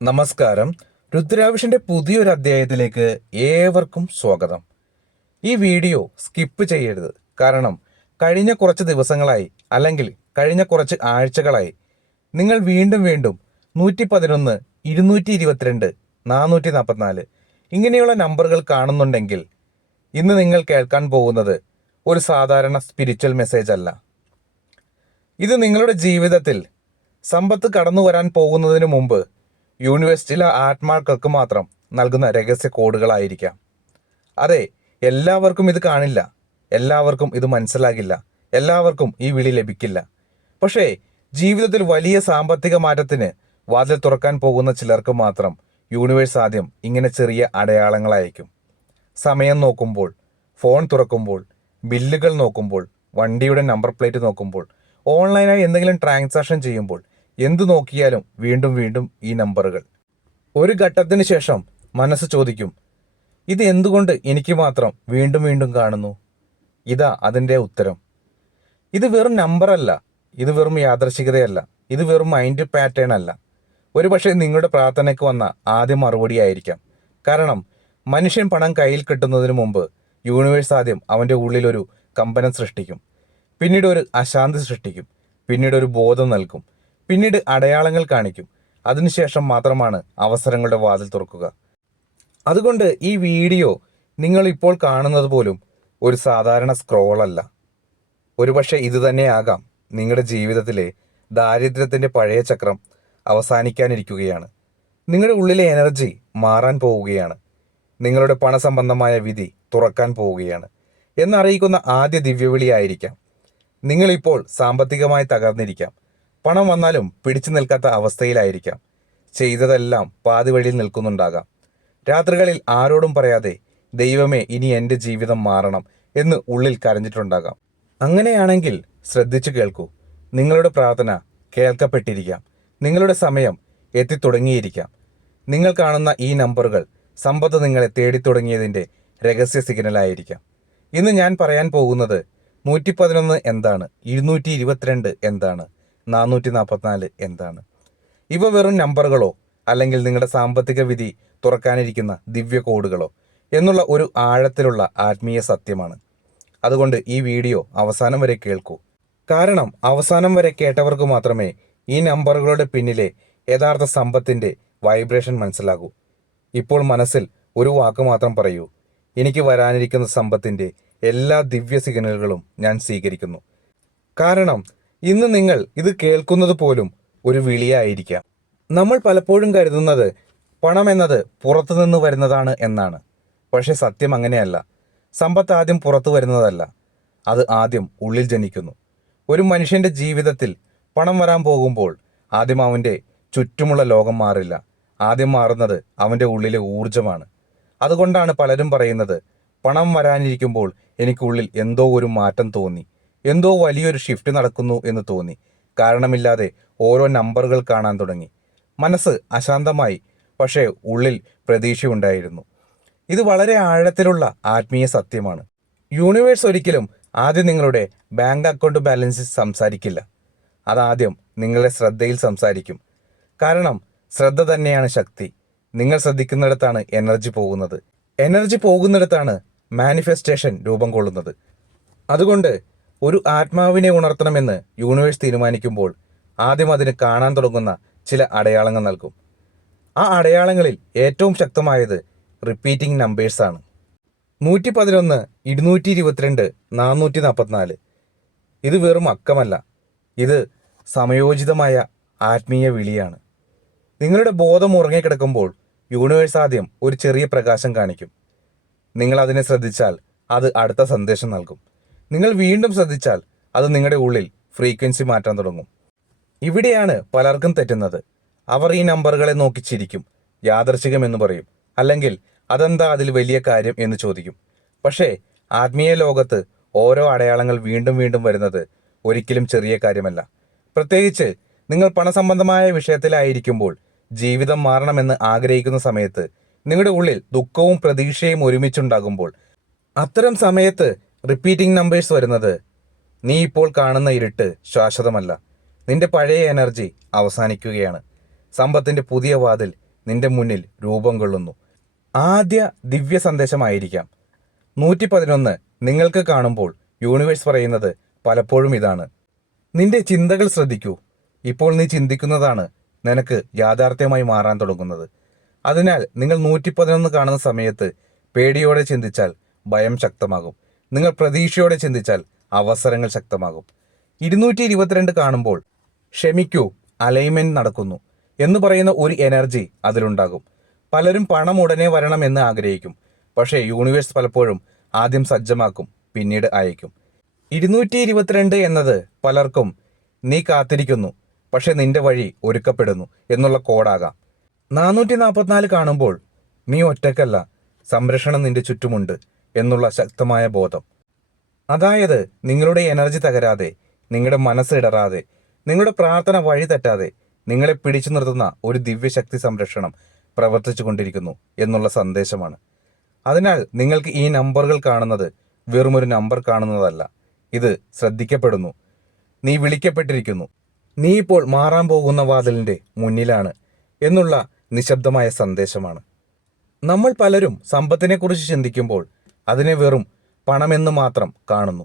നമസ്കാരം. രുദ്രാവിഷന്റെ പുതിയൊരു അധ്യായത്തിലേക്ക് ഏവർക്കും സ്വാഗതം. ഈ വീഡിയോ സ്കിപ്പ് ചെയ്യരുത്. കാരണം കഴിഞ്ഞ കുറച്ച് ദിവസങ്ങളായി അല്ലെങ്കിൽ കഴിഞ്ഞ കുറച്ച് ആഴ്ചകളായി നിങ്ങൾ വീണ്ടും വീണ്ടും 111, 222, 444 ഇങ്ങനെയുള്ള നമ്പറുകൾ കാണുന്നുണ്ടെങ്കിൽ ഇന്ന് നിങ്ങൾ കേൾക്കാൻ പോകുന്നത് ഒരു സാധാരണ സ്പിരിച്വൽ മെസ്സേജ് അല്ല. ഇത് നിങ്ങളുടെ ജീവിതത്തിൽ സമ്പത്ത് കടന്നു വരാൻ പോകുന്നതിന് മുമ്പ് യൂണിവേഴ്സ് ചില ആത്മാക്കൾക്ക് മാത്രം നൽകുന്ന രഹസ്യ കോഡുകളായിരിക്കാം. അതെ, എല്ലാവർക്കും ഇത് കാണില്ല, എല്ലാവർക്കും ഇത് മനസ്സിലാകില്ല, എല്ലാവർക്കും ഈ വിളി ലഭിക്കില്ല. പക്ഷേ ജീവിതത്തിൽ വലിയ സാമ്പത്തിക മാറ്റത്തിന് വാതിൽ തുറക്കാൻ പോകുന്ന ചിലർക്ക് മാത്രം യൂണിവേഴ്സ് ആദ്യം ഇങ്ങനെ ചെറിയ അടയാളങ്ങളായിരിക്കും. സമയം നോക്കുമ്പോൾ, ഫോൺ തുറക്കുമ്പോൾ, ബില്ലുകൾ നോക്കുമ്പോൾ, വണ്ടിയുടെ നമ്പർ പ്ലേറ്റ് നോക്കുമ്പോൾ, ഓൺലൈനായി എന്തെങ്കിലും ട്രാൻസാക്ഷൻ ചെയ്യുമ്പോൾ, എന്തു നോക്കിയാലും വീണ്ടും വീണ്ടും ഈ നമ്പറുകൾ. ഒരു ഘട്ടത്തിന് ശേഷം മനസ്സ് ചോദിക്കും, ഇത് എന്തുകൊണ്ട് എനിക്ക് മാത്രം വീണ്ടും വീണ്ടും കാണുന്നു? ഇതാ അതിൻ്റെ ഉത്തരം. ഇത് വെറും നമ്പറല്ല, ഇത് വെറും യാദൃശ്ചികതയല്ല, ഇത് വെറും മൈൻഡ് പാറ്റേൺ അല്ല. ഒരുപക്ഷെ നിങ്ങളുടെ പ്രാർത്ഥനയ്ക്ക് വന്ന ആദ്യ മറുപടിയായിരിക്കാം. കാരണം മനുഷ്യൻ പണം കയ്യിൽ കിട്ടുന്നതിന് മുമ്പ് യൂണിവേഴ്സ് ആദ്യം അവൻ്റെ ഉള്ളിലൊരു കമ്പനം സൃഷ്ടിക്കും, പിന്നീട് ഒരു അശാന്തി സൃഷ്ടിക്കും, പിന്നീട് ഒരു ബോധം നൽകും, പിന്നീട് അടയാളങ്ങൾ കാണിക്കും. അതിനുശേഷം മാത്രമാണ് അവസരങ്ങളുടെ വാതിൽ തുറക്കുക. അതുകൊണ്ട് ഈ വീഡിയോ നിങ്ങൾ ഇപ്പോൾ കാണുന്നത് പോലും ഒരു സാധാരണ സ്ക്രോളല്ല. ഒരുപക്ഷെ ഇത് തന്നെയാകാം നിങ്ങളുടെ ജീവിതത്തിലെ ദാരിദ്ര്യത്തിൻ്റെ പഴയ ചക്രം അവസാനിക്കാനിരിക്കുകയാണ്. നിങ്ങളുടെ ഉള്ളിലെ എനർജി മാറാൻ പോവുകയാണ്. നിങ്ങളുടെ പണസംബന്ധമായ വിധി തുറക്കാൻ പോവുകയാണ് എന്നറിയിക്കുന്ന ആദ്യ ദിവ്യവിളിയായിരിക്കാം. നിങ്ങളിപ്പോൾ സാമ്പത്തികമായി തകർന്നിരിക്കാം. പണം വന്നാലും പിടിച്ചു നിൽക്കാത്ത അവസ്ഥയിലായിരിക്കാം. ചെയ്തതെല്ലാം പാതി വഴിയിൽ നിൽക്കുന്നുണ്ടാകാം. രാത്രികളിൽ ആരോടും പറയാതെ ദൈവമേ ഇനി എൻ്റെ ജീവിതം മാറണം എന്ന് ഉള്ളിൽ കരഞ്ഞിട്ടുണ്ടാകാം. അങ്ങനെയാണെങ്കിൽ ശ്രദ്ധിച്ചു കേൾക്കൂ. നിങ്ങളുടെ പ്രാർത്ഥന കേൾക്കപ്പെട്ടിരിക്കാം. നിങ്ങളുടെ സമയം എത്തിത്തുടങ്ങിയിരിക്കാം. നിങ്ങൾ കാണുന്ന ഈ നമ്പറുകൾ സമ്പത്ത് നിങ്ങളെ തേടിത്തുടങ്ങിയതിൻ്റെ രഹസ്യ സിഗ്നലായിരിക്കാം. ഇന്ന് ഞാൻ പറയാൻ പോകുന്നത് 111 എന്താണ്, 222 എന്താണ്, 444 എന്താണ്? ഇവ വെറും നമ്പറുകളോ അല്ലെങ്കിൽ നിങ്ങളുടെ സാമ്പത്തിക വിധി തുറക്കാനിരിക്കുന്ന ദിവ്യ കോഡുകളോ എന്നുള്ള ഒരു ആഴത്തിലുള്ള ആത്മീയ സത്യമാണ്. അതുകൊണ്ട് ഈ വീഡിയോ അവസാനം വരെ കേൾക്കൂ. കാരണം അവസാനം വരെ കേട്ടവർക്ക് മാത്രമേ ഈ നമ്പറുകളുടെ പിന്നിലെ യഥാർത്ഥ സമ്പത്തിൻ്റെ വൈബ്രേഷൻ മനസ്സിലാകൂ. ഇപ്പോൾ മനസ്സിൽ ഒരു വാക്ക് മാത്രം പറയൂ, എനിക്ക് വരാനിരിക്കുന്ന സമ്പത്തിൻ്റെ എല്ലാ ദിവ്യ സിഗ്നലുകളും ഞാൻ സ്വീകരിക്കുന്നു. കാരണം ഇന്ന് നിങ്ങൾ ഇത് കേൾക്കുന്നത് പോലും ഒരു വിളിയായിരിക്കാം. നമ്മൾ പലപ്പോഴും കരുതുന്നത് പണം എന്നത് പുറത്തുനിന്ന് വരുന്നതാണ് എന്നാണ്. പക്ഷെ സത്യം അങ്ങനെയല്ല. സമ്പത്ത് ആദ്യം പുറത്തു വരുന്നതല്ല, അത് ആദ്യം ഉള്ളിൽ ജനിക്കുന്നു. ഒരു മനുഷ്യൻ്റെ ജീവിതത്തിൽ പണം വരാൻ പോകുമ്പോൾ ആദ്യം അവൻ്റെ ചുറ്റുമുള്ള ലോകം മാറില്ല. ആദ്യം മാറുന്നത് അവൻ്റെ ഉള്ളിലെ ഊർജമാണ്. അതുകൊണ്ടാണ് പലരും പറയുന്നത്, പണം വരാനിരിക്കുമ്പോൾ എനിക്കുള്ളിൽ എന്തോ ഒരു മാറ്റം തോന്നി, എന്തോ വലിയൊരു ഷിഫ്റ്റ് നടക്കുന്നു എന്ന് തോന്നി. കാരണമില്ലാതെ ഓരോ നമ്പറുകൾ കാണാൻ തുടങ്ങി. മനസ്സ് അശാന്തമായി, പക്ഷേ ഉള്ളിൽ പ്രതീക്ഷയുണ്ടായിരുന്നു. ഇത് വളരെ ആഴത്തിലുള്ള ആത്മീയ സത്യമാണ്. യൂണിവേഴ്സ് ഒരിക്കലും ആദ്യം നിങ്ങളുടെ ബാങ്ക് അക്കൗണ്ട് ബാലൻസ് സംസാരിക്കില്ല. അതാദ്യം നിങ്ങളുടെ ശ്രദ്ധയിൽ സംസാരിക്കും. കാരണം ശ്രദ്ധ തന്നെയാണ് ശക്തി. നിങ്ങൾ ശ്രദ്ധിക്കുന്നിടത്താണ് എനർജി പോകുന്നത്. എനർജി പോകുന്നിടത്താണ് മാനിഫെസ്റ്റേഷൻ രൂപം കൊള്ളുന്നത്. അതുകൊണ്ട് ഒരു ആത്മാവിനെ ഉണർത്തണമെന്ന് യൂണിവേഴ്സ് തീരുമാനിക്കുമ്പോൾ ആദ്യം അതിന് കാണാൻ തുടങ്ങുന്ന ചില അടയാളങ്ങൾ നൽകും. ആ അടയാളങ്ങളിൽ ഏറ്റവും ശക്തമായത് റിപ്പീറ്റിംഗ് നമ്പേഴ്സാണ്. 111, 222, 444. ഇത് വെറും അക്കമല്ല, ഇത് സമയോചിതമായ ആത്മീയ വിളിയാണ്. നിങ്ങളുടെ ബോധം ഉറങ്ങിക്കിടക്കുമ്പോൾ യൂണിവേഴ്സ് ആദ്യം ഒരു ചെറിയ പ്രകാശം കാണിക്കും. നിങ്ങൾ അതിനെ ശ്രദ്ധിച്ചാൽ അത് അടുത്ത സന്ദേശം നൽകും. നിങ്ങൾ വീണ്ടും ശ്രദ്ധിച്ചാൽ അത് നിങ്ങളുടെ ഉള്ളിൽ ഫ്രീക്വൻസി മാറ്റാൻ തുടങ്ങും. ഇവിടെയാണ് പലർക്കും തെറ്റുന്നത്. അവർ ഈ നമ്പറുകളെ നോക്കി ചിരിക്കും, യാദൃച്ഛികമെന്ന് പറയും, അല്ലെങ്കിൽ അതെന്താ അതിൽ വലിയ കാര്യം എന്ന് ചോദിക്കും. പക്ഷേ ആത്മീയ ലോകത്ത് ഓരോ അടയാളങ്ങൾ വീണ്ടും വീണ്ടും വരുന്നത് ഒരിക്കലും ചെറിയ കാര്യമല്ല. പ്രത്യേകിച്ച് നിങ്ങൾ പണസംബന്ധമായ വിഷയത്തിലായിരിക്കുമ്പോൾ, ജീവിതം മാറണമെന്ന് ആഗ്രഹിക്കുന്ന സമയത്ത്, നിങ്ങളുടെ ഉള്ളിൽ ദുഃഖവും പ്രതീക്ഷയും ഒരുമിച്ചുണ്ടാകുമ്പോൾ. അത്തരം സമയത്ത് റിപ്പീറ്റിംഗ് നമ്പേഴ്സ് വരുന്നത്, നീ ഇപ്പോൾ കാണുന്ന ഇരുട്ട് ശാശ്വതമല്ല, നിന്റെ പഴയ എനർജി അവസാനിക്കുകയാണ്, സമ്പത്തിൻ്റെ പുതിയ വാതിൽ നിന്റെ മുന്നിൽ രൂപം കൊള്ളുന്നു. ആദ്യ ദിവ്യ സന്ദേശമായിരിക്കാം. 111 നിങ്ങൾക്ക് കാണുമ്പോൾ യൂണിവേഴ്സ് പറയുന്നത് പലപ്പോഴും ഇതാണ്: നിന്റെ ചിന്തകൾ ശ്രദ്ധിക്കൂ. ഇപ്പോൾ നീ ചിന്തിക്കുന്നതാണ് നിനക്ക് യാഥാർത്ഥ്യമായി മാറാൻ തുടങ്ങുന്നത്. അതിനാൽ നിങ്ങൾ 111 കാണുന്ന സമയത്ത് പേടിയോടെ ചിന്തിച്ചാൽ ഭയം ശക്തമാകും. നിങ്ങൾ പ്രതീക്ഷയോടെ ചിന്തിച്ചാൽ അവസരങ്ങൾ ശക്തമാകും. 222 കാണുമ്പോൾ ക്ഷമിക്കൂ, അലൈൻമെന്റ് നടക്കുന്നു എന്ന് പറയുന്ന ഒരു എനർജി അതിലുണ്ടാകും. പലരും പണം ഉടനെ വരണം എന്ന് ആഗ്രഹിക്കും. പക്ഷേ യൂണിവേഴ്സ് പലപ്പോഴും ആദ്യം സജ്ജമാക്കും, പിന്നീട് അയക്കും. 222 എന്നത് പലർക്കും നീ കാത്തിരിക്കുന്നു പക്ഷെ നിന്റെ വഴി ഒരുക്കപ്പെടുന്നു എന്നുള്ള കോഡാകാം. 444 കാണുമ്പോൾ നീ ഒറ്റക്കല്ല, സംരക്ഷണം നിന്റെ ചുറ്റുമുണ്ട് എന്നുള്ള ശക്തമായ ബോധം. അതായത് നിങ്ങളുടെ എനർജി തകരാതെ, നിങ്ങളുടെ മനസ്സിടറാതെ, നിങ്ങളുടെ പ്രാർത്ഥന വഴി തെറ്റാതെ നിങ്ങളെ പിടിച്ചു നിർത്തുന്ന ഒരു ദിവ്യശക്തി സംരക്ഷണം പ്രവർത്തിച്ചു കൊണ്ടിരിക്കുന്നു എന്നുള്ള സന്ദേശമാണ്. അതിനാൽ നിങ്ങൾക്ക് ഈ നമ്പറുകൾ കാണുന്നത് വെറുമൊരു നമ്പർ കാണുന്നതല്ല. ഇത് ശ്രദ്ധിക്കപ്പെടുന്നു. നീ വിളിക്കപ്പെട്ടിരിക്കുന്നു. നീ ഇപ്പോൾ മാറാൻ പോകുന്ന വാതിലിൻ്റെ മുന്നിലാണ് എന്നുള്ള നിശബ്ദമായ സന്ദേശമാണ്. നമ്മൾ പലരും സമ്പത്തിനെക്കുറിച്ച് ചിന്തിക്കുമ്പോൾ അതിനെ വെറും പണമെന്ന് മാത്രം കാണുന്നു.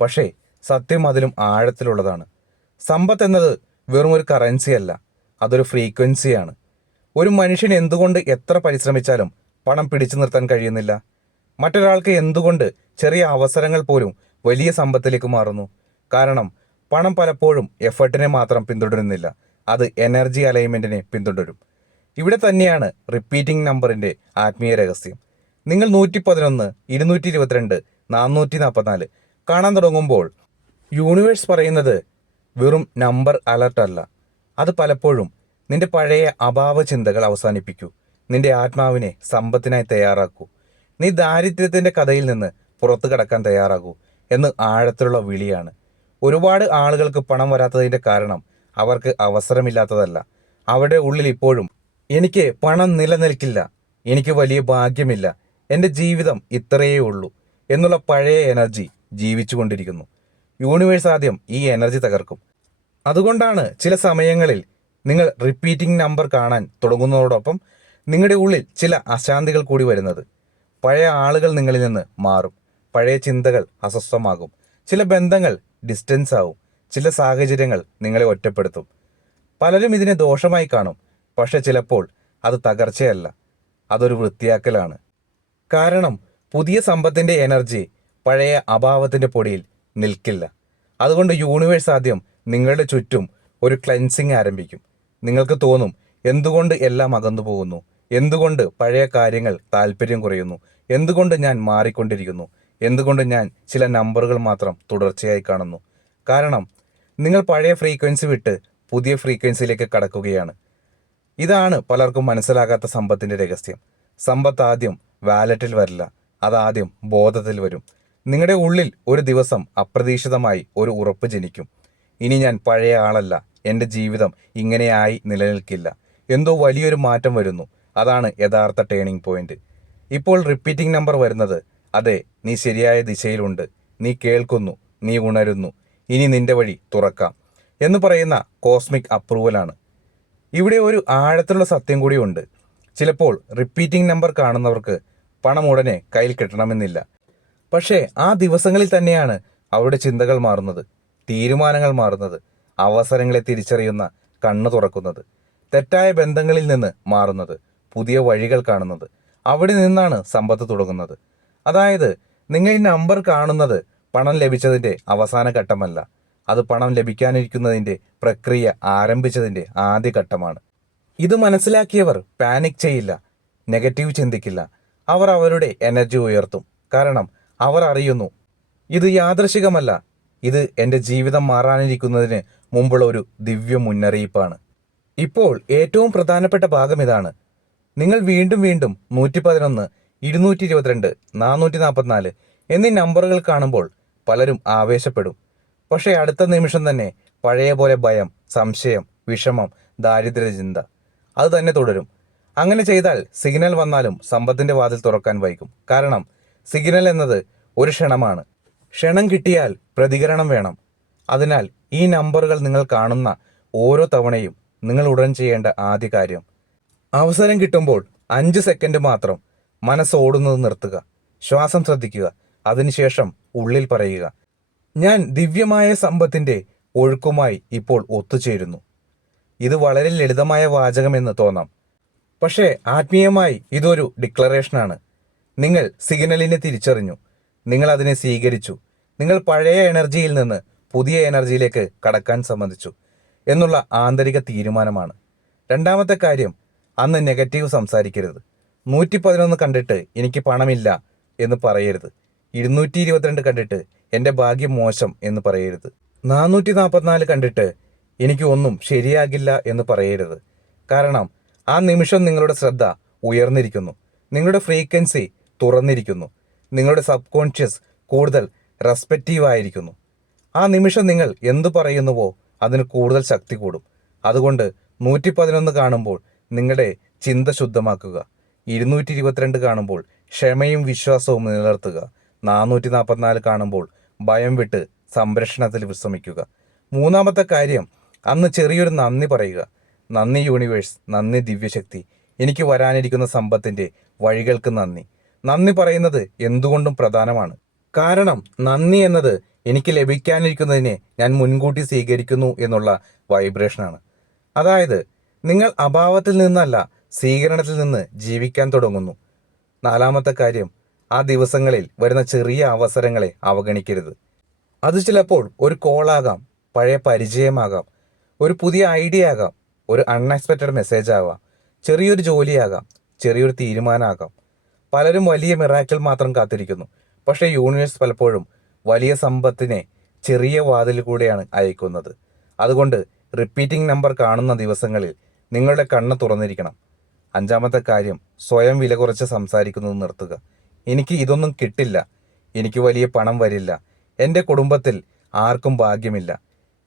പക്ഷേ സത്യം അതിലും ആഴത്തിലുള്ളതാണ്. സമ്പത്ത് എന്നത് വെറും ഒരു കറൻസി അല്ല, അതൊരു ഫ്രീക്വൻസിയാണ്. ഒരു മനുഷ്യന് എന്തുകൊണ്ട് എത്ര പരിശ്രമിച്ചാലും പണം പിടിച്ചു നിർത്താൻ കഴിയുന്നില്ല? മറ്റൊരാൾക്ക് എന്തുകൊണ്ട് ചെറിയ അവസരങ്ങൾ പോലും വലിയ സമ്പത്തിലേക്ക് മാറുന്നു? കാരണം പണം പലപ്പോഴും എഫർട്ടിനെ മാത്രം പിന്തുടരുന്നില്ല, അത് എനർജി അലൈൻമെന്റിനെ പിന്തുടരും. ഇവിടെ തന്നെയാണ് റിപ്പീറ്റിംഗ് നമ്പറിന്റെ ആത്മീയ രഹസ്യം. നിങ്ങൾ 111, 222, 444 കാണാൻ തുടങ്ങുമ്പോൾ യൂണിവേഴ്സ് പറയുന്നത് വെറും നമ്പർ അലർട്ട് അല്ല. അത് പലപ്പോഴും നിന്റെ പഴയ അഭാവ ചിന്തകൾ അവസാനിപ്പിക്കൂ. നിന്റെ ആത്മാവിനെ സമ്പത്തിനായി തയ്യാറാക്കൂ. നീ ദാരിദ്ര്യത്തിന്റെ കഥയിൽ നിന്ന് പുറത്തു കടക്കാൻ തയ്യാറാകൂ എന്ന് ആഴത്തിലുള്ള വിളിയാണ്. ഒരുപാട് ആളുകൾക്ക് പണം വരാത്തതിന്റെ കാരണം അവർക്ക് അവസരമില്ലാത്തതല്ല. അവരുടെ ഉള്ളിൽ ഇപ്പോഴും എനിക്ക് പണം നിലനിൽക്കില്ല, എനിക്ക് വലിയ ഭാഗ്യമില്ല, എൻ്റെ ജീവിതം ഇത്രയേ ഉള്ളൂ എന്നുള്ള പഴയ എനർജി ജീവിച്ചു കൊണ്ടിരിക്കുന്നു. യൂണിവേഴ്സ് ആദ്യം ഈ എനർജി തകർക്കും. അതുകൊണ്ടാണ് ചില സമയങ്ങളിൽ നിങ്ങൾ റിപ്പീറ്റിംഗ് നമ്പർ കാണാൻ തുടങ്ങുന്നതോടൊപ്പം നിങ്ങളുടെ ഉള്ളിൽ ചില അശാന്തികൾ കൂടി വരുന്നത്. പഴയ ആളുകൾ നിങ്ങളിൽ നിന്ന് മാറും, പഴയ ചിന്തകൾ അസ്വസ്ഥമാകും, ചില ബന്ധങ്ങൾ ഡിസ്റ്റൻസ് ആവും, ചില സാഹചര്യങ്ങൾ നിങ്ങളെ ഒറ്റപ്പെടുത്തും. പലരും ഇതിനെ ദോഷമായി കാണും, പക്ഷെ ചിലപ്പോൾ അത് തകർച്ചയല്ല, അതൊരു വൃത്തിയാക്കലാണ്. കാരണം പുതിയ സമ്പത്തിൻ്റെ എനർജി പഴയ അഭാവത്തിൻ്റെ പൊടിയിൽ നിൽക്കില്ല. അതുകൊണ്ട് യൂണിവേഴ്സ് ആദ്യം നിങ്ങളുടെ ചുറ്റും ഒരു ക്ലെൻസിങ് ആരംഭിക്കും. നിങ്ങൾക്ക് തോന്നും, എന്തുകൊണ്ട് എല്ലാം അകന്നു പോകുന്നു, എന്തുകൊണ്ട് പഴയ കാര്യങ്ങൾ താല്പര്യം കുറയുന്നു, എന്തുകൊണ്ട് ഞാൻ മാറിക്കൊണ്ടിരിക്കുന്നു, എന്തുകൊണ്ട് ഞാൻ ചില നമ്പറുകൾ മാത്രം തുടർച്ചയായി കാണുന്നു. കാരണം നിങ്ങൾ പഴയ ഫ്രീക്വൻസി വിട്ട് പുതിയ ഫ്രീക്വൻസിയിലേക്ക് കടക്കുകയാണ്. ഇതാണ് പലർക്കും മനസ്സിലാകാത്ത സമ്പത്തിൻ്റെ രഹസ്യം. സമ്പത്ത് ആദ്യം വാലറ്റിൽ വരില്ല, അതാദ്യം ബോധത്തിൽ വരും. നിങ്ങളുടെ ഉള്ളിൽ ഒരു ദിവസം അപ്രതീക്ഷിതമായി ഒരു ഉറപ്പ് ജനിക്കും. ഇനി ഞാൻ പഴയ ആളല്ല, എൻ്റെ ജീവിതം ഇങ്ങനെയായി നിലനിൽക്കില്ല, എന്തോ വലിയൊരു മാറ്റം വരുന്നു. അതാണ് യഥാർത്ഥ ടേണിംഗ് പോയിന്റ്. ഇപ്പോൾ റിപ്പീറ്റിംഗ് നമ്പർ വരുന്നത്, അതെ, നീ ശരിയായ ദിശയിലുണ്ട്, നീ കേൾക്കുന്നു, നീ ഉണരുന്നു, ഇനി നിന്റെ വഴി തുറക്കാം എന്ന് പറയുന്ന കോസ്മിക് അപ്രൂവലാണ്. ഇവിടെ ഒരു ആഴത്തിലുള്ള സത്യം കൂടിയുണ്ട്. ചിലപ്പോൾ റിപ്പീറ്റിംഗ് നമ്പർ കാണുന്നവർക്ക് പണം ഉടനെ കയ്യിൽ കിട്ടണമെന്നില്ല. പക്ഷേ ആ ദിവസങ്ങളിൽ തന്നെയാണ് അവരുടെ ചിന്തകൾ മാറുന്നത്, തീരുമാനങ്ങൾ മാറുന്നത്, അവസരങ്ങളെ തിരിച്ചറിയുന്ന കണ്ണ് തുറക്കുന്നത്, തെറ്റായ ബന്ധങ്ങളിൽ നിന്ന് മാറുന്നത്, പുതിയ വഴികൾ കാണുന്നത്. അവിടെ നിന്നാണ് സമ്പത്ത് തുടങ്ങുന്നത്. അതായത് നിങ്ങൾ ഈ നമ്പർ കാണുന്നത് പണം ലഭിച്ചതിൻ്റെ അവസാന ഘട്ടമല്ല, അത് പണം ലഭിക്കാനിരിക്കുന്നതിൻ്റെ പ്രക്രിയ ആരംഭിച്ചതിൻ്റെ ആദ്യ ഘട്ടമാണ്. ഇത് മനസ്സിലാക്കിയവർ പാനിക് ചെയ്യില്ല, നെഗറ്റീവ് ചിന്തിക്കില്ല. അവർ അവരുടെ എനർജി ഉയർത്തും. കാരണം അവർ അറിയുന്നു, ഇത് യാദൃശികമല്ല, ഇത് എൻ്റെ ജീവിതം മാറാനിരിക്കുന്നതിന് മുമ്പുള്ള ഒരു ദിവ്യ മുന്നറിയിപ്പാണ്. ഇപ്പോൾ ഏറ്റവും പ്രധാനപ്പെട്ട ഭാഗം ഇതാണ്. നിങ്ങൾ വീണ്ടും വീണ്ടും 111, 222, 444 എന്നീ നമ്പറുകൾ കാണുമ്പോൾ പലരും ആവേശപ്പെടും. പക്ഷേ അടുത്ത നിമിഷം തന്നെ പഴയ പോലെ ഭയം, സംശയം, വിഷമം, ദാരിദ്ര്യ ചിന്ത അത് തന്നെ തുടരും. അങ്ങനെ ചെയ്താൽ സിഗ്നൽ വന്നാലും സമ്പത്തിൻ്റെ വാതിൽ തുറക്കാൻ വൈകും. കാരണം സിഗ്നൽ എന്നത് ഒരു ക്ഷണമാണ്. ക്ഷണം കിട്ടിയാൽ പ്രതികരണം വേണം. അതിനാൽ ഈ നമ്പറുകൾ നിങ്ങൾ കാണുന്ന ഓരോ തവണയും നിങ്ങൾ ഉടൻ ചെയ്യേണ്ട ആദ്യ കാര്യം, അവസരം കിട്ടുമ്പോൾ 5 സെക്കൻഡ് മാത്രം മനസ്സോടുന്നത് നിർത്തുക, ശ്വാസം ശ്രദ്ധിക്കുക, അതിനുശേഷം ഉള്ളിൽ പറയുക, ഞാൻ ദിവ്യമായ സമ്പത്തിന്റെ ഒഴുക്കുമായി ഇപ്പോൾ ഒത്തുചേരുന്നു. ഇത് വളരെ ലളിതമായ വാചകമെന്ന് തോന്നാം, പക്ഷേ ആത്മീയമായി ഇതൊരു ഡിക്ലറേഷനാണ്. നിങ്ങൾ സിഗ്നലിനെ തിരിച്ചറിഞ്ഞു, നിങ്ങൾ അതിനെ സ്വീകരിച്ചു, നിങ്ങൾ പഴയ എനർജിയിൽ നിന്ന് പുതിയ എനർജിയിലേക്ക് കടക്കാൻ സമ്മതിച്ചു എന്നുള്ള ആന്തരിക തീരുമാനമാണ്. രണ്ടാമത്തെ കാര്യം, അന്ന് നെഗറ്റീവ് സംസാരിക്കരുത്. 111 കണ്ടിട്ട് എനിക്ക് പണമില്ല എന്ന് പറയരുത്. 222 കണ്ടിട്ട് എൻ്റെ ഭാഗ്യം മോശം എന്ന് പറയരുത്. 444 കണ്ടിട്ട് എനിക്ക് ഒന്നും ശരിയാകില്ല എന്ന് പറയരുത്. കാരണം ആ നിമിഷം നിങ്ങളുടെ ശ്രദ്ധ ഉയർന്നിരിക്കുന്നു, നിങ്ങളുടെ ഫ്രീക്വൻസി തുറന്നിരിക്കുന്നു, നിങ്ങളുടെ സബ് കോൺഷ്യസ് കൂടുതൽ റെസ്പെക്റ്റീവ് ആയിരിക്കുന്നു. ആ നിമിഷം നിങ്ങൾ എന്തു പറയുന്നുവോ അതിന് കൂടുതൽ ശക്തി കൂടും. അതുകൊണ്ട് 111 കാണുമ്പോൾ നിങ്ങളുടെ ചിന്ത ശുദ്ധമാക്കുക. 222 കാണുമ്പോൾ ക്ഷമയും വിശ്വാസവും നിലനിർത്തുക. 444 കാണുമ്പോൾ ഭയം വിട്ട് സംരക്ഷണത്തിൽ വിശ്രമിക്കുക. മൂന്നാമത്തെ കാര്യം, അന്ന് ചെറിയൊരു നന്ദി പറയുക. നന്ദി യൂണിവേഴ്സ്, നന്ദി ദിവ്യശക്തി, എനിക്ക് വരാനിരിക്കുന്ന സമ്പത്തിൻ്റെ വഴികൾക്ക് നന്ദി. നന്ദി പറയുന്നത് എന്തുകൊണ്ടും പ്രധാനമാണ്. കാരണം നന്ദി എന്നത് എനിക്ക് ലഭിക്കാനിരിക്കുന്നതിനെ ഞാൻ മുൻകൂട്ടി സ്വീകരിക്കുന്നു എന്നുള്ള വൈബ്രേഷനാണ്. അതായത് നിങ്ങൾ അഭാവത്തിൽ നിന്നല്ല, സ്വീകരണത്തിൽ നിന്ന് ജീവിക്കാൻ തുടങ്ങുന്നു. നാലാമത്തെ കാര്യം, ആ ദിവസങ്ങളിൽ വരുന്ന ചെറിയ അവസരങ്ങളെ അവഗണിക്കരുത്. അത് ചിലപ്പോൾ ഒരു കോളാകാം, പഴയ പരിചയമാകാം, ഒരു പുതിയ ഐഡിയ ആകാം, ഒരു അൺഎക്സ്പെക്റ്റഡ് മെസ്സേജ് ആകാം, ചെറിയൊരു ജോലിയാകാം, ചെറിയൊരു തീരുമാനമാകാം. പലരും വലിയ മിറാക്കിൾ മാത്രം കാത്തിരിക്കുന്നു, പക്ഷേ യൂണിവേഴ്സ് പലപ്പോഴും വലിയ സമ്പത്തിനെ ചെറിയ വാതിലിൽ കൂടെയാണ് അയക്കുന്നത്. അതുകൊണ്ട് റിപ്പീറ്റിംഗ് നമ്പർ കാണുന്ന ദിവസങ്ങളിൽ നിങ്ങളുടെ കണ്ണ് തുറന്നിരിക്കണം. അഞ്ചാമത്തെ കാര്യം, സ്വയം വില കുറച്ച് സംസാരിക്കുന്നത് നിർത്തുക. എനിക്ക് ഇതൊന്നും കിട്ടില്ല, എനിക്ക് വലിയ പണം വരില്ല, എൻ്റെ കുടുംബത്തിൽ ആർക്കും ഭാഗ്യമില്ല.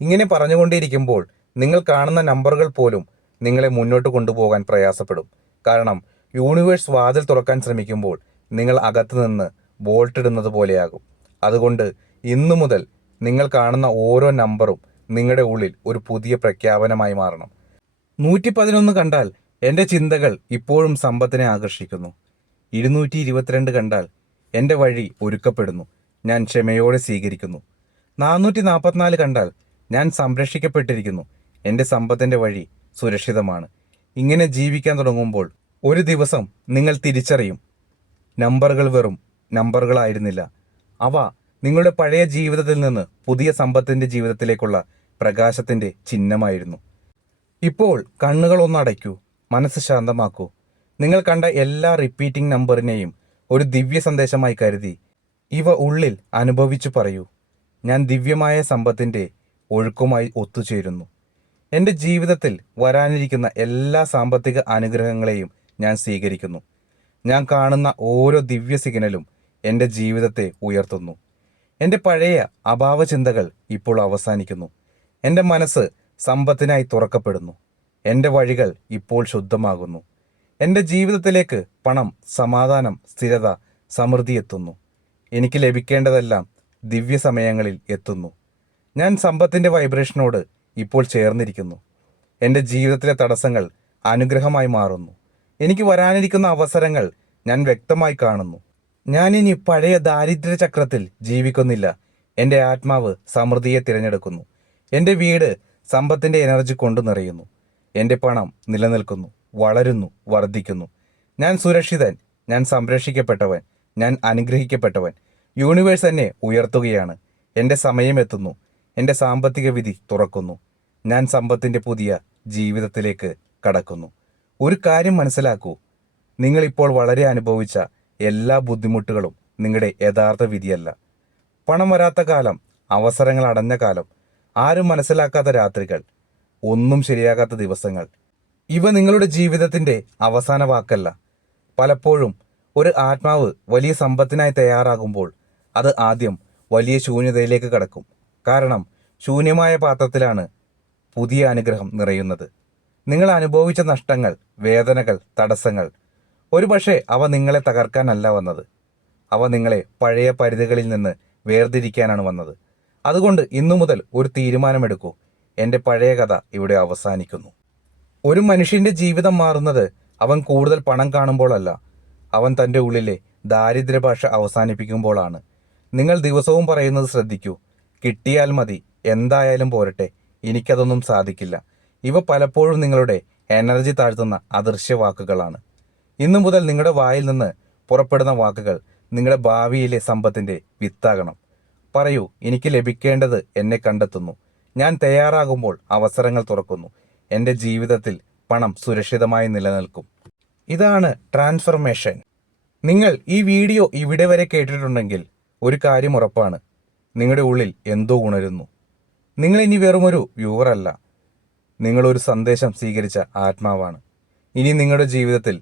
ഇങ്ങനെ പറഞ്ഞുകൊണ്ടിരിക്കുമ്പോൾ നിങ്ങൾ കാണുന്ന നമ്പറുകൾ പോലും നിങ്ങളെ മുന്നോട്ട് കൊണ്ടുപോകാൻ പ്രയാസപ്പെടും. കാരണം യൂണിവേഴ്സ് വാതിൽ തുറക്കാൻ ശ്രമിക്കുമ്പോൾ നിങ്ങൾ അകത്ത് നിന്ന് ബോൾട്ടിടുന്നത് പോലെയാകും. അതുകൊണ്ട് ഇന്നു മുതൽ നിങ്ങൾ കാണുന്ന ഓരോ നമ്പറും നിങ്ങളുടെ ഉള്ളിൽ ഒരു പുതിയ പ്രഖ്യാപനമായി മാറണം. 111 കണ്ടാൽ എൻ്റെ ചിന്തകൾ ഇപ്പോഴും സമ്പത്തിനെ ആകർഷിക്കുന്നു. 222 കണ്ടാൽ എൻ്റെ വഴി ഒരുക്കപ്പെടുന്നു, ഞാൻ ക്ഷമയോടെ സ്വീകരിക്കുന്നു. 444 കണ്ടാൽ ഞാൻ സംരക്ഷിക്കപ്പെട്ടിരിക്കുന്നു, എൻ്റെ സമ്പത്തിൻ്റെ വഴി സുരക്ഷിതമാണ്. ഇങ്ങനെ ജീവിക്കാൻ തുടങ്ങുമ്പോൾ ഒരു ദിവസം നിങ്ങൾ തിരിച്ചറിയും, നമ്പറുകൾ വെറും നമ്പറുകളായിരുന്നില്ല, അവ നിങ്ങളുടെ പഴയ ജീവിതത്തിൽ നിന്ന് പുതിയ സമ്പത്തിൻ്റെ ജീവിതത്തിലേക്കുള്ള പ്രകാശത്തിൻ്റെ ചിഹ്നമായിരുന്നു. ഇപ്പോൾ കണ്ണുകൾ ഒന്നടയ്ക്കൂ, മനസ്സ് ശാന്തമാക്കൂ. നിങ്ങൾ കണ്ട എല്ലാ റിപ്പീറ്റിംഗ് നമ്പറിനെയും ഒരു ദിവ്യ സന്ദേശമായി കരുതി ഇവ ഉള്ളിൽ അനുഭവിച്ചു പറയൂ, ഞാൻ ദിവ്യമായ സമ്പത്തിൻ്റെ ഒഴുക്കുമായി ഒത്തുചേരുന്നു. എൻ്റെ ജീവിതത്തിൽ വരാനിരിക്കുന്ന എല്ലാ സാമ്പത്തിക അനുഗ്രഹങ്ങളെയും ഞാൻ സ്വീകരിക്കുന്നു. ഞാൻ കാണുന്ന ഓരോ ദിവ്യ സിഗ്നലും എൻ്റെ ജീവിതത്തെ ഉയർത്തുന്നു. എൻ്റെ പഴയ അഭാവ ചിന്തകൾ ഇപ്പോൾ അവസാനിക്കുന്നു. എൻ്റെ മനസ്സ് സമ്പത്തിനായി തുറക്കപ്പെടുന്നു. എൻ്റെ വഴികൾ ഇപ്പോൾ ശുദ്ധമാകുന്നു. എൻ്റെ ജീവിതത്തിലേക്ക് പണം, സമാധാനം, സ്ഥിരത, സമൃദ്ധി എത്തുന്നു. എനിക്ക് ലഭിക്കേണ്ടതെല്ലാം ദിവ്യ സമയങ്ങളിൽ എത്തുന്നു. ഞാൻ സമ്പത്തിൻ്റെ വൈബ്രേഷനോട് ഇപ്പോൾ ചേർന്നിരിക്കുന്നു. എൻ്റെ ജീവിതത്തിലെ തടസ്സങ്ങൾ അനുഗ്രഹമായി മാറുന്നു. എനിക്ക് വരാനിരിക്കുന്ന അവസരങ്ങൾ ഞാൻ വ്യക്തമായി കാണുന്നു. ഞാനിനി പഴയ ദാരിദ്ര്യ ചക്രത്തിൽ ജീവിക്കുന്നില്ല. എൻ്റെ ആത്മാവ് സമൃദ്ധിയെ തിരഞ്ഞെടുക്കുന്നു. എൻ്റെ വീട് സമ്പത്തിൻ്റെ എനർജി കൊണ്ട് നിറയുന്നു. എൻ്റെ പണം നിലനിൽക്കുന്നു, വളരുന്നു, വർദ്ധിക്കുന്നു. ഞാൻ സുരക്ഷിതൻ, ഞാൻ സംരക്ഷിക്കപ്പെട്ടവൻ, ഞാൻ അനുഗ്രഹിക്കപ്പെട്ടവൻ. യൂണിവേഴ്സ് എന്നെ ഉയർത്തുകയാണ്. എൻ്റെ സമയമെത്തുന്നു. എൻ്റെ സാമ്പത്തിക വിധി തുറക്കുന്നു. ഞാൻ സമ്പത്തിൻ്റെ പുതിയ ജീവിതത്തിലേക്ക് കടക്കുന്നു. ഒരു കാര്യം മനസ്സിലാക്കൂ, നിങ്ങളിപ്പോൾ വളരെ അനുഭവിച്ച എല്ലാ ബുദ്ധിമുട്ടുകളും നിങ്ങളുടെ യഥാർത്ഥ വിധിയല്ല. പണം വരാത്ത കാലം, അവസരങ്ങൾ അടഞ്ഞ കാലം, ആരും മനസ്സിലാക്കാത്ത രാത്രികൾ, ഒന്നും ശരിയാകാത്ത ദിവസങ്ങൾ, ഇവ നിങ്ങളുടെ ജീവിതത്തിൻ്റെ അവസാന വാക്കല്ല. പലപ്പോഴും ഒരു ആത്മാവ് വലിയ സമ്പത്തിനായി തയ്യാറാകുമ്പോൾ അത് ആദ്യം വലിയ ശൂന്യതയിലേക്ക് കടക്കും. കാരണം ശൂന്യമായ പാത്രത്തിലാണ് പുതിയ അനുഗ്രഹം നിറയുന്നത്. നിങ്ങൾ അനുഭവിച്ച നഷ്ടങ്ങൾ, വേദനകൾ, തടസ്സങ്ങൾ, ഒരുപക്ഷെ അവ നിങ്ങളെ തകർക്കാനല്ല വന്നത്. അവ നിങ്ങളെ പഴയ പരിധികളിൽ നിന്ന് വേർതിരിക്കാനാണ് വന്നത്. അതുകൊണ്ട് ഇന്നു മുതൽ ഒരു തീരുമാനമെടുക്കൂ, എൻ്റെ പഴയ കഥ ഇവിടെ അവസാനിക്കുന്നു. ഒരു മനുഷ്യൻ്റെ ജീവിതം മാറുന്നത് അവൻ കൂടുതൽ പണം കാണുമ്പോഴല്ല, അവൻ തൻ്റെ ഉള്ളിലെ ദാരിദ്ര്യഭാഷ അവസാനിപ്പിക്കുമ്പോഴാണ്. നിങ്ങൾ ദിവസവും പറയുന്നത് ശ്രദ്ധിക്കൂ. കിട്ടിയാൽ മതി, എന്തായാലും പോരട്ടെ, എനിക്കതൊന്നും സാധിക്കില്ല. ഇവ പലപ്പോഴും നിങ്ങളുടെ എനർജി താഴ്ത്തുന്ന അദൃശ്യ വാക്കുകളാണ്. ഇന്നു മുതൽ നിങ്ങളുടെ വായിൽ നിന്ന് പുറപ്പെടുന്ന വാക്കുകൾ നിങ്ങളുടെ ഭാവിയിലെ സമ്പത്തിൻ്റെ വിത്താകണം. പറയൂ, എനിക്ക് ലഭിക്കേണ്ടത് എന്നെ കണ്ടെത്തുന്നു. ഞാൻ തയ്യാറാകുമ്പോൾ അവസരങ്ങൾ തുറക്കുന്നു. എൻ്റെ ജീവിതത്തിൽ പണം സുരക്ഷിതമായി നിലനിൽക്കും. ഇതാണ് ട്രാൻസ്ഫർമേഷൻ. നിങ്ങൾ ഈ വീഡിയോ ഇവിടെ വരെ കേട്ടിട്ടുണ്ടെങ്കിൽ ഒരു കാര്യം ഉറപ്പാണ്, നിങ്ങളുടെ ഉള്ളിൽ എന്തോ ഉണരുന്നു. നിങ്ങൾ ഇനി വെറുമൊരു വ്യൂവർ അല്ല, നിങ്ങളൊരു സന്ദേശം സ്വീകരിച്ച ആത്മാവാണ്. ഇനി നിങ്ങളുടെ ജീവിതത്തിൽ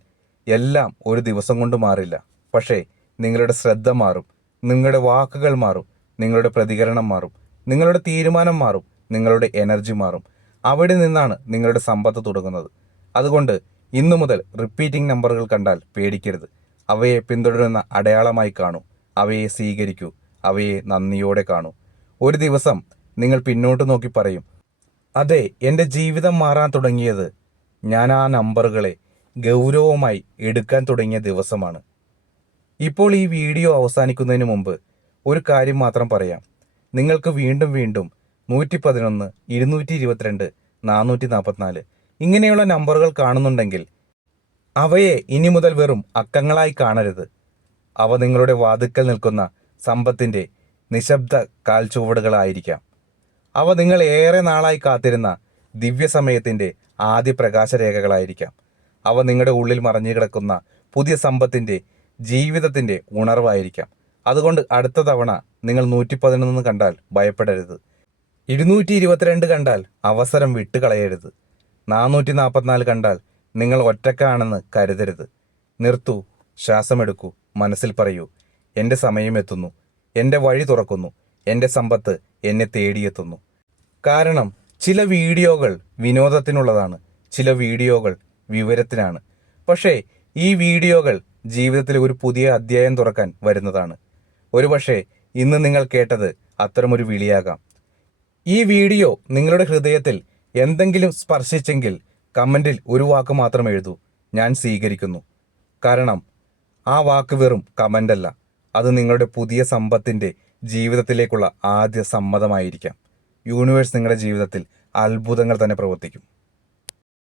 എല്ലാം ഒരു ദിവസം കൊണ്ട് മാറില്ല, പക്ഷേ നിങ്ങളുടെ ശ്രദ്ധ മാറും, നിങ്ങളുടെ വാക്കുകൾ മാറും, നിങ്ങളുടെ പ്രതികരണം മാറും, നിങ്ങളുടെ തീരുമാനം മാറും, നിങ്ങളുടെ എനർജി മാറും. അവിടെ നിന്നാണ് നിങ്ങളുടെ സമ്പത്ത് തുടങ്ങുന്നത്. അതുകൊണ്ട് ഇന്നു മുതൽ റിപ്പീറ്റിംഗ് നമ്പറുകൾ കണ്ടാൽ പേടിക്കരുത്. അവയെ പിന്തുടരുന്ന അടയാളമായി കാണൂ. അവയെ സ്വീകരിക്കൂ. അവയെ നന്ദിയോടെ കാണൂ. ഒരു ദിവസം നിങ്ങൾ പിന്നോട്ട് നോക്കി പറയും, അതെ, എൻ്റെ ജീവിതം മാറാൻ തുടങ്ങിയത് ഞാൻ ആ നമ്പറുകളെ ഗൗരവമായി എടുക്കാൻ തുടങ്ങിയ ദിവസമാണ്. ഇപ്പോൾ ഈ വീഡിയോ അവസാനിക്കുന്നതിന് മുമ്പ് ഒരു കാര്യം മാത്രം പറയാം. നിങ്ങൾക്ക് വീണ്ടും വീണ്ടും 111, 222, 444 ഇങ്ങനെയുള്ള നമ്പറുകൾ കാണുന്നുണ്ടെങ്കിൽ അവയെ ഇനി മുതൽ വെറും അക്കങ്ങളായി കാണരുത്. അവ നിങ്ങളുടെ വാതിക്കൽ നിൽക്കുന്ന സമ്പത്തിൻ്റെ നിശബ്ദ കാൽച്ചുവടുകളായിരിക്കാം. അവ നിങ്ങൾ ഏറെ നാളായി കാത്തിരുന്ന ദിവ്യസമയത്തിൻ്റെ ആദ്യ പ്രകാശരേഖകളായിരിക്കാം. അവ നിങ്ങളുടെ ഉള്ളിൽ മറഞ്ഞു കിടക്കുന്ന പുതിയ സമ്പത്തിൻ്റെ ജീവിതത്തിൻ്റെ ഉണർവായിരിക്കാം. അതുകൊണ്ട് അടുത്ത തവണ നിങ്ങൾ 111 കണ്ടാൽ ഭയപ്പെടരുത്. 222 കണ്ടാൽ അവസരം വിട്ടുകളയരുത്. 444 കണ്ടാൽ നിങ്ങൾ ഒറ്റക്കാണെന്ന് കരുതരുത്. നിർത്തൂ, ശ്വാസമെടുക്കൂ, മനസ്സിൽ പറയൂ, എൻ്റെ സമയമെത്തുന്നു, എൻ്റെ വഴി തുറക്കുന്നു, എൻ്റെ സമ്പത്ത് എന്നെ തേടിയെത്തുന്നു. കാരണം ചില വീഡിയോകൾ വിനോദത്തിനുള്ളതാണ്, ചില വീഡിയോകൾ വിവരത്തിനാണ്. പക്ഷേ ഈ വീഡിയോകൾ ജീവിതത്തിൽ ഒരു പുതിയ അധ്യായം തുറക്കാൻ വരുന്നതാണ്. ഒരുപക്ഷെ ഇന്ന് നിങ്ങൾ കേട്ടത് അത്തരമൊരു വിളിയാകാം. ഈ വീഡിയോ നിങ്ങളുടെ ഹൃദയത്തിൽ എന്തെങ്കിലും സ്പർശിച്ചെങ്കിൽ കമൻറ്റിൽ ഒരു വാക്ക് മാത്രം എഴുതൂ, ഞാൻ സ്വീകരിക്കുന്നു. കാരണം ആ വാക്ക് വെറും കമൻ്റല്ല, അത് നിങ്ങളുടെ പുതിയ സമ്പത്തിൻ്റെ ജീവിതത്തിലേക്കുള്ള ആദ്യ സമ്മതമായിരിക്കാം. യൂണിവേഴ്സ് നിങ്ങളുടെ ജീവിതത്തിൽ അത്ഭുതങ്ങൾ തന്നെ പ്രവർത്തിക്കും.